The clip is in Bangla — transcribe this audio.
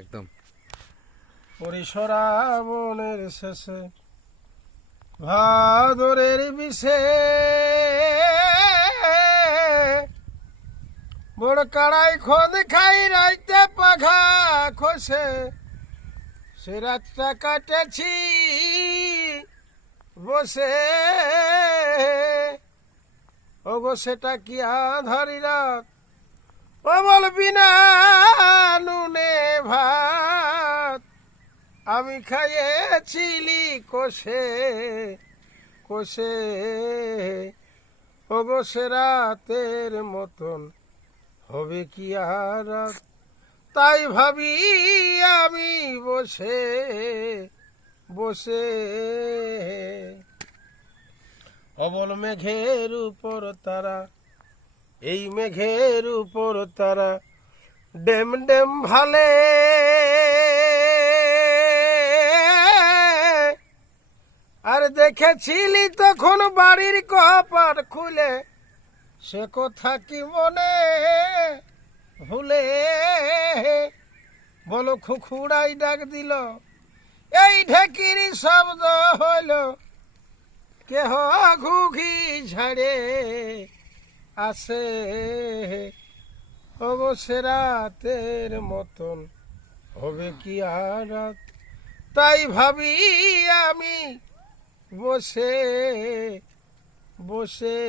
একদম। পরিসরা বনের শেষে ভাদরের বিষে বড় কাড়াই খোদ খাই রাইতে পাখা খসে সে রাতটা কাটেছি বসে। ওগো সেটা কি আধারি রাত, ও বলবি না নুনে ভাত আমি খাইয়েছিলি কষে কষে। ওগো সে রাতের মতন হবে কি আর রাত, তাই ভাবি আমি বসে বসে। অবল মেঘের উপর তারা, এই মেঘের উপর তারা ডেম ডেম ভালে। আর দেখেছিলি তখন বাড়ির কপাট খুলে, সে কথা কি মনে ভুলে। বলো খুখুড়াই ডাক দিল, এই ঢেকির শব্দ হইল, কেহ ঘুঘি ঝাড়ে আসে। ওগো সে রাতের মতন হবে কি আর রাত, তাই ভাবি আমি বসে বসে।